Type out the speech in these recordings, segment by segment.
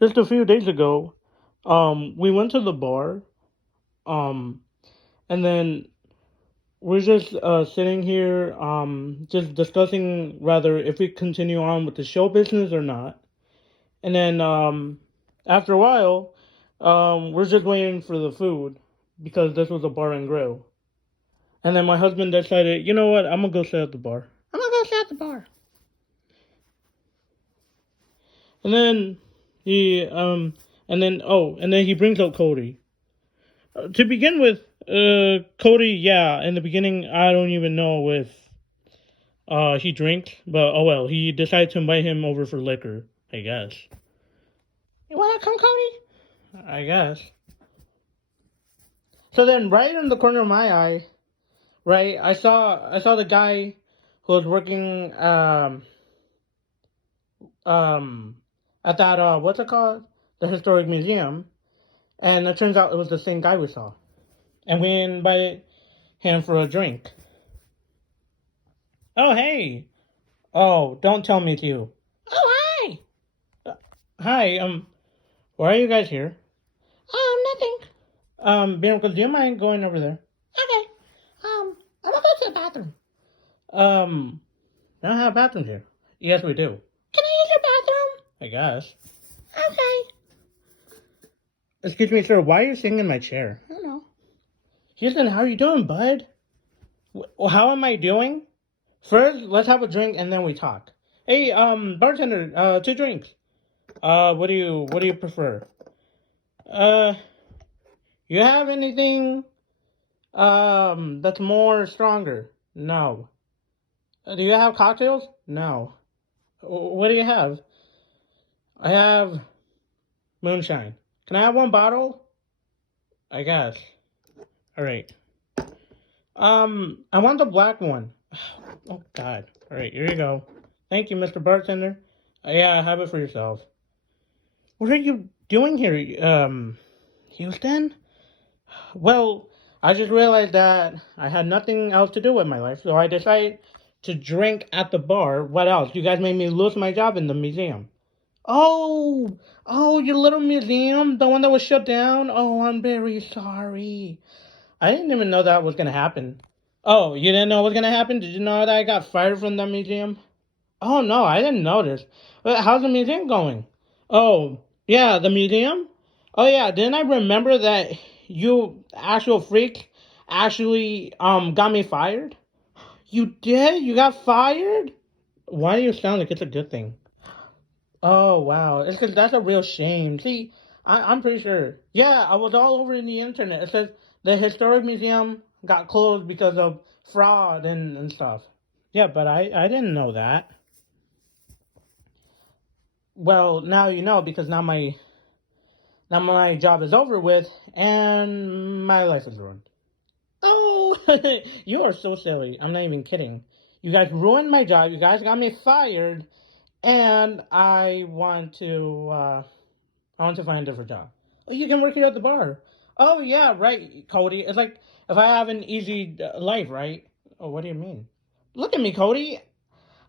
just a few days ago, we went to the bar, um, and then we're just sitting here, just discussing whether if we continue on with the show business or not. And then after a while, we're just waiting for the food because this was a bar and grill. And then my husband decided, you know what, I'm gonna go sit at the bar. I'm gonna go sit at the bar. And then he and then he brings out Cody. To begin with, Cody, yeah, in the beginning, I don't even know if he drinks, but oh well, he decided to invite him over for liquor, I guess. You wanna come, Cody? I guess. So then, right in the corner of my eye, right, I saw the guy who was working um at that what's it called, the historic museum, and it turns out it was the same guy we saw, and we invited him for a drink. Oh hey, oh don't tell me it's you. Oh hi, hi why are you guys here? Oh nothing. Bianca, do you mind going over there? Okay. I'm gonna go to the bathroom. Um, I don't have bathrooms here. Yes, we do. Can I use your bathroom? I guess. Okay. Excuse me, sir. Why are you sitting in my chair? I don't know. Houston, how are you doing, bud? How am I doing? First, let's have a drink and then we talk. Hey, bartender, two drinks. What do you prefer? Uh, you have anything that's more stronger? No. Do you have cocktails? No. What do you have? I have moonshine. Can I have one bottle? I guess. All right. I want the black one. Oh God. All right, here you go. Thank you, Mr. Bartender. Yeah, have it for yourself. What are you doing here, Houston? Well, I just realized that I had nothing else to do with my life, so I decided to drink at the bar. What else? You guys made me lose my job in the museum. Oh, oh, your little museum, the one that was shut down. Oh, I'm very sorry. I didn't even know that was gonna happen. Oh, you didn't know it was gonna happen? Did you know that I got fired from the museum? Oh no, I didn't notice. How's the museum going? Oh, yeah, the museum? Oh yeah, didn't I remember that you actual freak actually got me fired? You did? You got fired? Why do you sound like it's a good thing? Oh wow, it's because that's a real shame. See, I'm pretty sure. Yeah, I was all over in the internet. It says the historic museum got closed because of fraud and stuff. Yeah, but I didn't know that. Well, now you know because now my job is over with and my life is ruined. Oh, you are so silly. I'm not even kidding. You guys ruined my job. You guys got me fired, and I want to find a different job. Oh, you can work here at the bar. Oh yeah, right, Cody. It's like if I have an easy life, right? Oh, what do you mean? Look at me, Cody.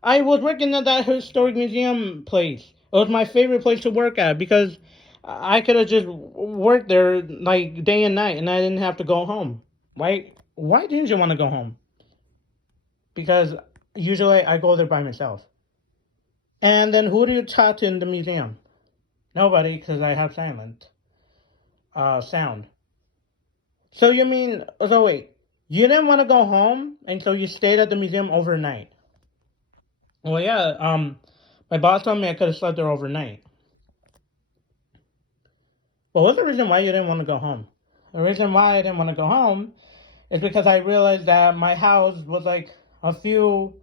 I was working at that historic museum place. It was my favorite place to work at because I could have just worked there like day and night, and I didn't have to go home. Why? Why didn't you want to go home? Because usually I go there by myself. And then who do you talk to in the museum? Nobody, because I have silent sound. So you mean? So wait, you didn't want to go home, and so you stayed at the museum overnight? Well, yeah. My boss told me I could have slept there overnight. But what's the reason why you didn't want to go home? The reason why I didn't want to go home is because I realized that my house was like a few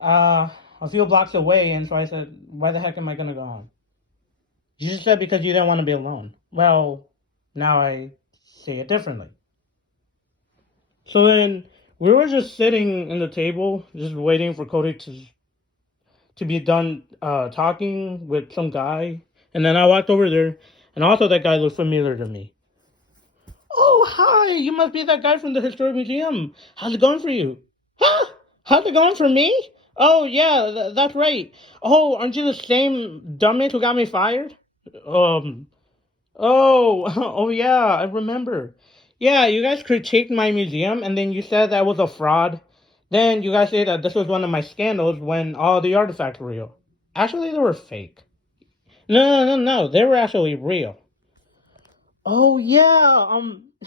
uh a few blocks away, and so I said, why the heck am I gonna go home? You just said because you didn't want to be alone. Well, now I see it differently. So then we were just sitting in the table, just waiting for Cody to be done talking with some guy, and then I walked over there, and also that guy looked familiar to me. Oh, hi! You must be that guy from the historic museum. How's it going for you? Huh? How's it going for me? Oh yeah, that's right. Oh, aren't you the same dumbass who got me fired? Um. Oh. Oh yeah. I remember. Yeah, you guys critiqued my museum, and then you said that was a fraud. Then you guys say that this was one of my scandals when all the artifacts were real. Actually, they were fake. No, no, no, no. They were actually real. Oh yeah.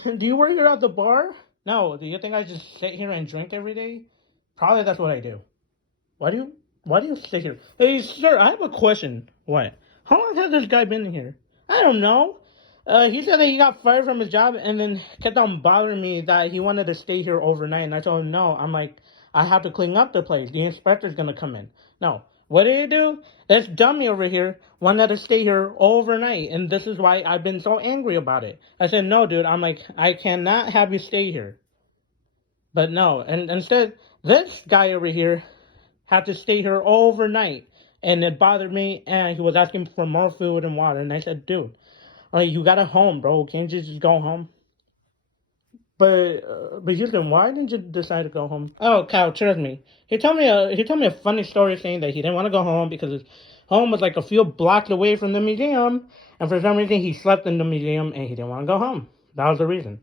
Do you work here at the bar? No. Do you think I just sit here and drink every day? Probably that's what I do. Why do you Why do you sit here? Hey, sir, I have a question. What? How long has this guy been here? I don't know. He said that he got fired from his job and then kept on bothering me that he wanted to stay here overnight. And I told him no. I'm like, I have to clean up the place. The inspector's gonna come in. No. What did he do? This dummy over here wanted to stay here overnight, and this is why I've been so angry about it. I said, no, dude. I'm like, I cannot have you stay here. But no, and instead, this guy over here had to stay here overnight, and it bothered me. And he was asking for more food and water, and I said, "Dude, like you got a home, bro. Can't you just go home?" But Houston, why didn't you decide to go home? Oh, Kyle, trust me. He told me a funny story saying that he didn't want to go home because his home was like a few blocks away from the museum, and for some reason he slept in the museum and he didn't want to go home. That was the reason.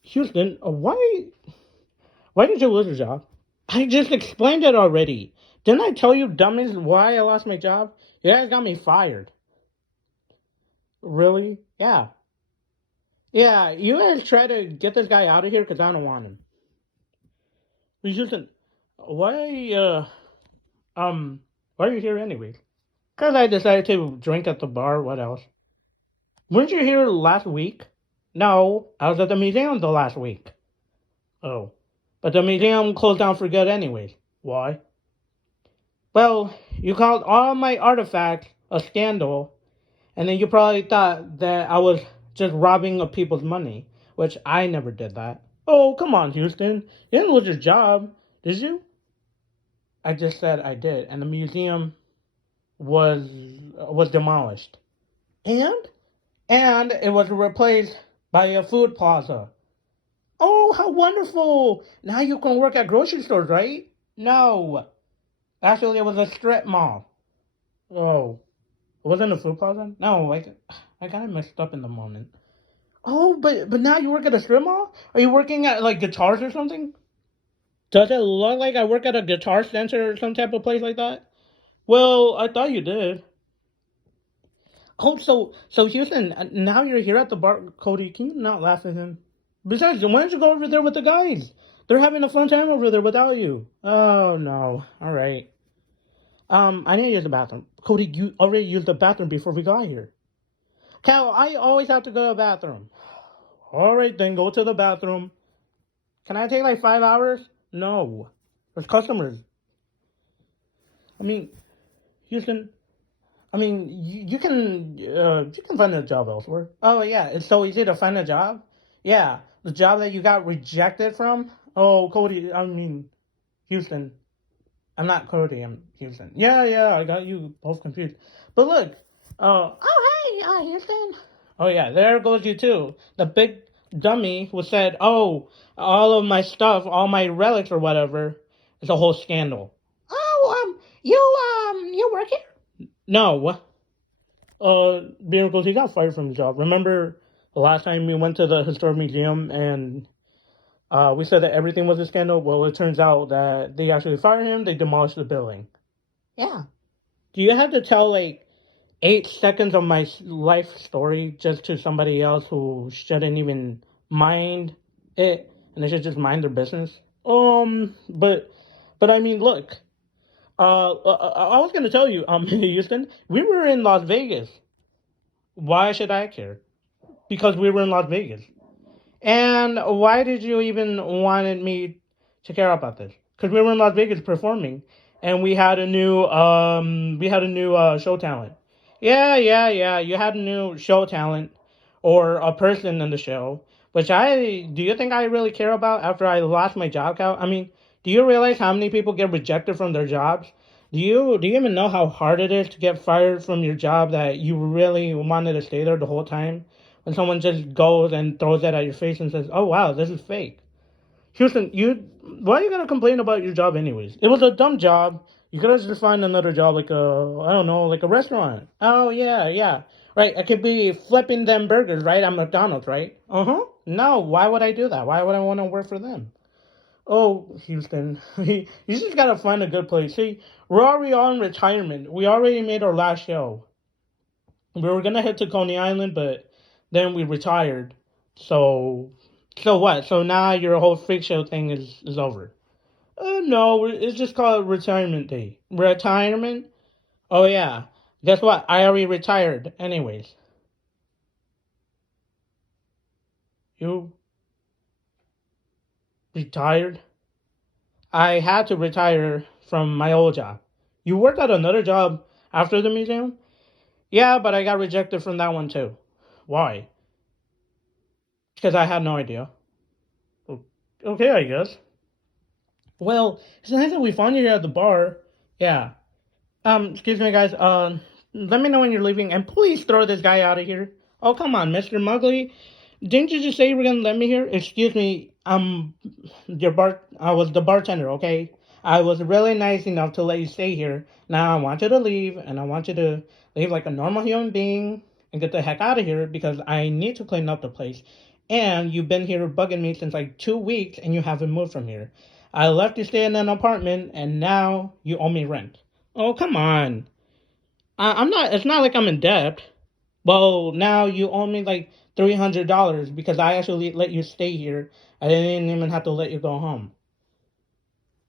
Houston, why did you lose your job? I just explained it already. Didn't I tell you, dummies, why I lost my job? You guys got me fired. Really? Yeah. Yeah, you guys try to get this guy out of here because I don't want him. He's just an, why, um, why are you here anyways? Because I decided to drink at the bar. What else? Weren't you here last week? No, I was at the museum the last week. Oh. But the museum closed down for good anyways. Why? Well, you called all my artifacts a scandal, and then you probably thought that I was just robbing of people's money, which I never did that. Oh, come on, Houston. You didn't lose your job, did you? I just said I did, and the museum was demolished. And it was replaced by a food plaza. Oh, how wonderful! Now you can work at grocery stores, right? No. Actually, it was a strip mall. Oh. It wasn't a food plaza? No, I got it messed up in the moment. Oh, but now you work at a strip mall? Are you working at like guitars or something? Does it look like I work at a guitar center or some type of place like that? Well, I thought you did. Oh, so Houston, now you're here at the bar, Cody. Can you not laugh at him? Besides, why don't you go over there with the guys? They're having a fun time over there without you. Oh no. All right. I need to use the bathroom. Cody, you already used the bathroom before we got here. Cal, I always have to go to the bathroom. All right, then go to the bathroom. Can I take like 5 hours? No. There's customers. I mean, Houston. I mean, you can find a job elsewhere. Oh yeah, it's so easy to find a job. Yeah, the job that you got rejected from. Oh, Cody. I mean, Houston. I'm not Cody. I'm Houston. Yeah, yeah. I got you both confused. But look. Oh hey, Houston. Oh yeah, there goes you too. The big dummy who said, "Oh, all of my stuff, all my relics or whatever, it's a whole scandal." Oh, you work here? No. Miracles, he got fired from the job. Remember the last time we went to the historic museum and we said that everything was a scandal? Well, it turns out that they actually fired him. They demolished the building. Yeah. Do you have to tell like 8 seconds of my life story just to somebody else who shouldn't even mind it and they should just mind their business? But I mean, look. I was gonna tell you, Houston, we were in Las Vegas. Why should I care? Because we were in Las Vegas. And why did you even wanted me to care about this? Because we were in Las Vegas performing, and we had a new show talent. Yeah, yeah, yeah. You had a new show talent, or a person in the show. Which do you think I really care about after I lost my job, Cal? I mean, do you realize how many people get rejected from their jobs? Do you even know how hard it is to get fired from your job that you really wanted to stay there the whole time? When someone just goes and throws that at your face and says, "Oh wow, this is fake." Houston, why are you gonna complain about your job anyways? It was a dumb job. You could just find another job, like I don't know, like a restaurant. Oh yeah, yeah. Right, I could be flipping them burgers, right, at McDonald's, right? Uh huh. No, why would I do that? Why would I want to work for them? Oh, Houston, you just gotta find a good place. See, we're already on retirement. We already made our last show. We were gonna head to Coney Island, but then we retired. So, so what? So now your whole freak show thing is over. No, it's just called retirement day. Retirement? Oh yeah. Guess what? I already retired. Anyways, you retired? I had to retire from my old job. You worked at another job after the museum? Yeah, but I got rejected from that one too. Why? Because I had no idea. Okay, I guess. Well, it's nice that we found you here at the bar. Yeah. Excuse me, guys. Let me know when you're leaving, and please throw this guy out of here. Oh, come on, Mr. Muggley. Didn't you just say you were gonna let me here? Excuse me. I was the bartender. Okay. I was really nice enough to let you stay here. Now I want you to leave, and I want you to leave like a normal human being and get the heck out of here because I need to clean up the place. And you've been here bugging me since like 2 weeks, and you haven't moved from here. I left you stay in an apartment, and now you owe me rent. Oh, come on. I'm not. It's not like I'm in debt. Well, now you owe me like $300 because I actually let you stay here. I didn't even have to let you go home.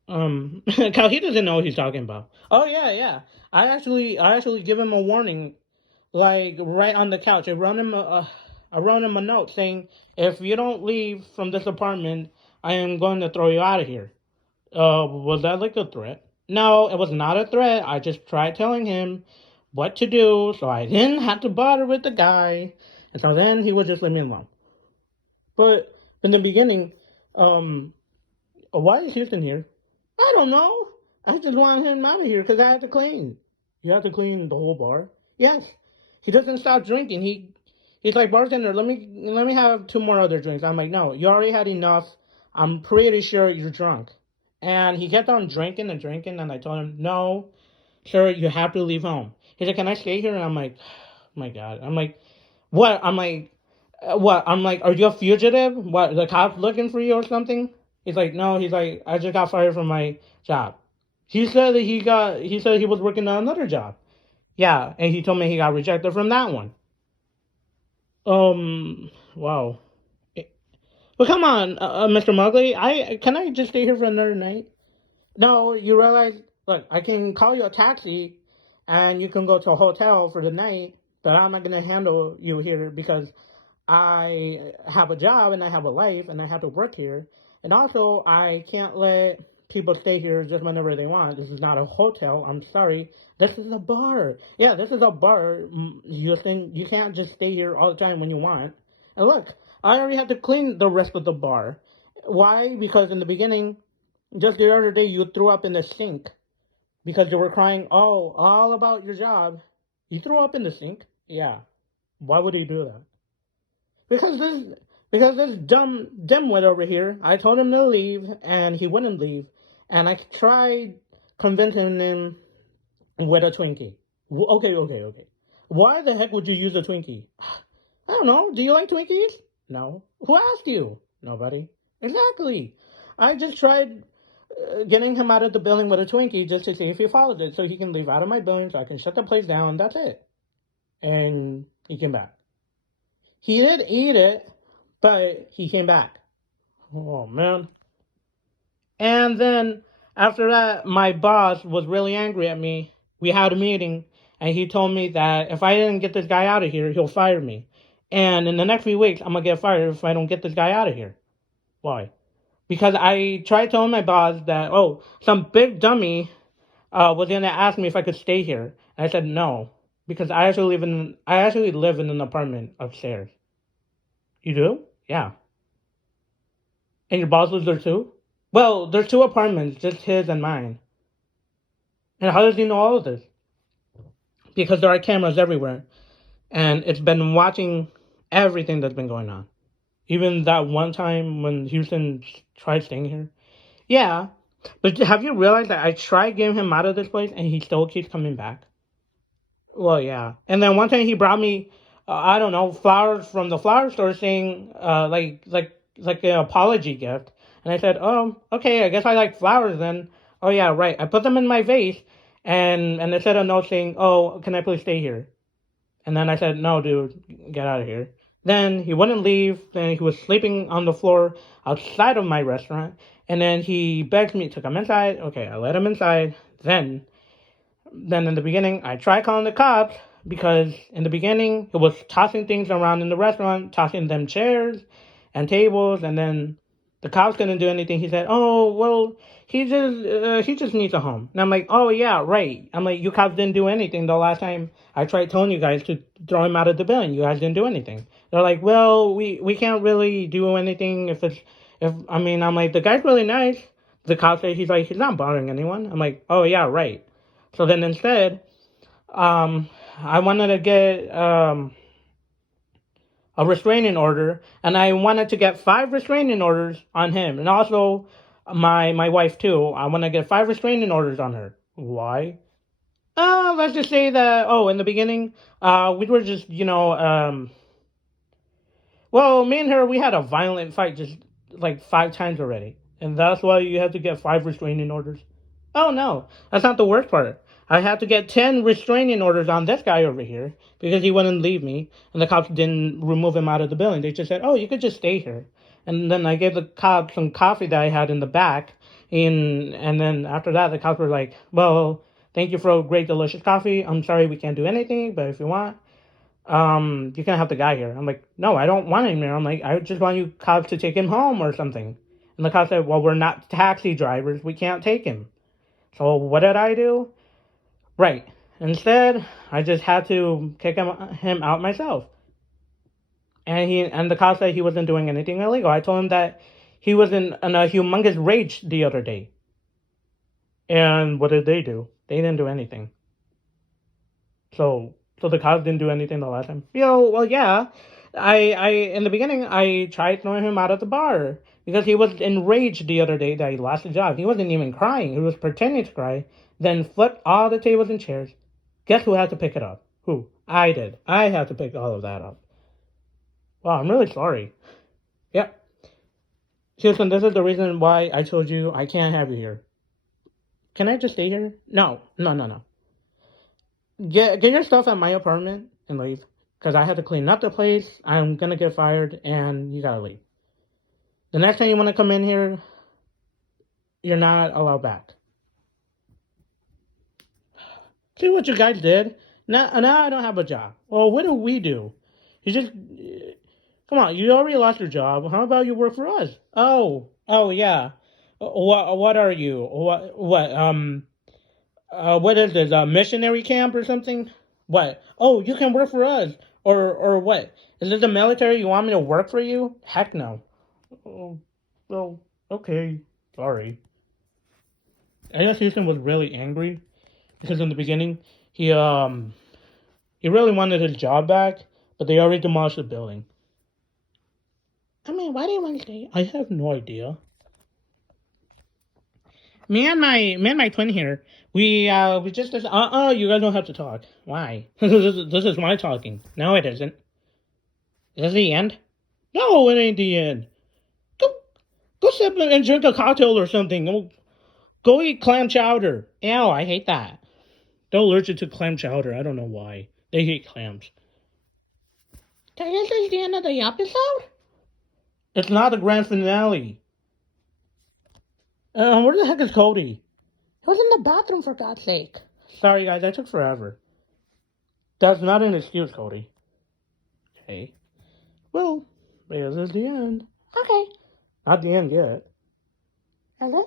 Cal, he doesn't know what he's talking about. Oh yeah, yeah. I actually give him a warning, like right on the couch. I wrote him a note saying, if you don't leave from this apartment, I am going to throw you out of here. Was that like a threat? No, it was not a threat. I just tried telling him what to do, so I didn't have to bother with the guy. And so then he would just leave me alone. But in the beginning, um, why is Houston here? I don't know. I just wanted him out of here because I had to clean. You have to clean the whole bar? Yes. He doesn't stop drinking. He's like, bartender, let me have two more other drinks. I'm like, no, you already had enough. I'm pretty sure you're drunk. And he kept on drinking and drinking, and I told him, no, sir, you have to leave home. He's like, can I stay here? And I'm like, oh my God. I'm like, what? I'm like, what? I'm like, are you a fugitive? What? The cops looking for you or something? He's like, no. He's like, I just got fired from my job. He said that he said he was working on another job. Yeah, and he told me he got rejected from that one. Wow. Well, come on, Mr. Muggley. Can I just stay here for another night? No, you realize, look, I can call you a taxi and you can go to a hotel for the night, but I'm not going to handle you here because I have a job and I have a life and I have to work here. And also, I can't let people stay here just whenever they want. This is not a hotel. I'm sorry. This is a bar. Yeah, this is a bar. You can't just stay here all the time when you want. And look, I already had to clean the rest of the bar. Why? Because in the beginning, just the other day, you threw up in the sink because you were crying, oh, all about your job. You threw up in the sink? Yeah. Why would he do that? Because this dumb dimwit over here, I told him to leave and he wouldn't leave. And I tried convincing him with a Twinkie. Okay, okay, okay. Why the heck would you use a Twinkie? I don't know. Do you like Twinkies? No. Who asked you? Nobody. Exactly. I just tried getting him out of the building with a Twinkie just to see if he followed it so he can leave out of my building so I can shut the place down. That's it. And he came back. He did eat it, but he came back. Oh, man. And then after that, my boss was really angry at me. We had a meeting, and he told me that if I didn't get this guy out of here, he'll fire me. And in the next few weeks, I'm going to get fired if I don't get this guy out of here. Why? Because I tried telling my boss that, oh, some big dummy was going to ask me if I could stay here. And I said no, because I actually live in an apartment upstairs. You do? Yeah. And your boss lives there too? Well, there's two apartments, just his and mine. And how does he know all of this? Because there are cameras everywhere. And it's been watching everything that's been going on. Even that one time when Houston tried staying here. Yeah. But have you realized that I tried getting him out of this place and he still keeps coming back? Well, yeah. And then one time he brought me, I don't know, flowers from the flower store saying, like an apology gift. And I said, oh, okay, I guess I like flowers then. Oh yeah, right. I put them in my vase, and it said a note saying, oh, can I please stay here? And then I said, no, dude, get out of here. Then he wouldn't leave. Then he was sleeping on the floor outside of my restaurant. And then he begged me to come inside. Okay, I let him inside. Then in the beginning, I tried calling the cops because in the beginning, he was tossing things around in the restaurant, tossing them chairs and tables, and then the cops couldn't do anything. He said, "Oh, well, he just needs a home." And I'm like, "Oh yeah, right." I'm like, "You cops didn't do anything the last time I tried telling you guys to throw him out of the building. You guys didn't do anything." They're like, "Well, we can't really do anything if I mean." I'm like, "The guy's really nice." The cop said he's not bothering anyone. I'm like, "Oh yeah, right." So then instead, um, I wanted to get a restraining order, and I wanted to get 5 restraining orders on him, and also my wife too. I want to get 5 restraining orders on her. Why? Let's just say that. Oh, in the beginning, we were just well, me and her, we had a violent fight just like 5 times already, and that's why you have to get 5 restraining orders. Oh no, that's not the worst part. I had to get 10 restraining orders on this guy over here because he wouldn't leave me, and the cops didn't remove him out of the building. They just said, "Oh, you could just stay here." And then I gave the cops some coffee that I had in the back, and then after that, the cops were like, "Well, thank you for a great, delicious coffee. I'm sorry we can't do anything, but if you want, you can have the guy here." I'm like, "No, I don't want him here." I'm like, "I just want you cops to take him home or something." And the cops said, "Well, we're not taxi drivers. We can't take him." So what did I do? Right. Instead, I just had to kick him out myself. And the cop said he wasn't doing anything illegal. I told him that he was in a humongous rage the other day. And what did they do? They didn't do anything. So the cops didn't do anything the last time. Well, yeah. I in the beginning I tried throwing him out of the bar because he was enraged the other day that he lost his job. He wasn't even crying. He was pretending to cry. Then flipped all the tables and chairs. Guess who had to pick it up? Who? I did. I had to pick all of that up. Wow, I'm really sorry. Yep. Houston, this is the reason why I told you I can't have you here. Can I just stay here? No, no, no, no. Get your stuff at my apartment and leave. Because I have to clean up the place. I'm gonna get fired, and you gotta leave. The next time you want to come in here, you're not allowed back. See what you guys did? Now I don't have a job. Well, what do we do? You just come on. You already lost your job. How about you work for us? Oh yeah. What are you? What is this? A missionary camp or something? What? Oh, you can work for us, or what? Is this the military? You want me to work for you? Heck no. Oh, well, okay. Sorry. I guess Houston was really angry because in the beginning he really wanted his job back, but they already demolished the building. I mean, why do you want to stay? I have no idea. Me and my twin here, we just you guys don't have to talk. Why? This is my talking. No, it isn't. Is this the end? No, it ain't the end. Go go sit and drink a cocktail or something. Go eat clam chowder. Ew, I hate that. They're allergic to clam chowder. I don't know why. They hate clams. So this is the end of the episode? It's not the grand finale. Where the heck is Cody? He was in the bathroom, for God's sake. Sorry, guys, I took forever. That's not an excuse, Cody. Okay. Well, this is the end. Okay. Not the end yet. Is it?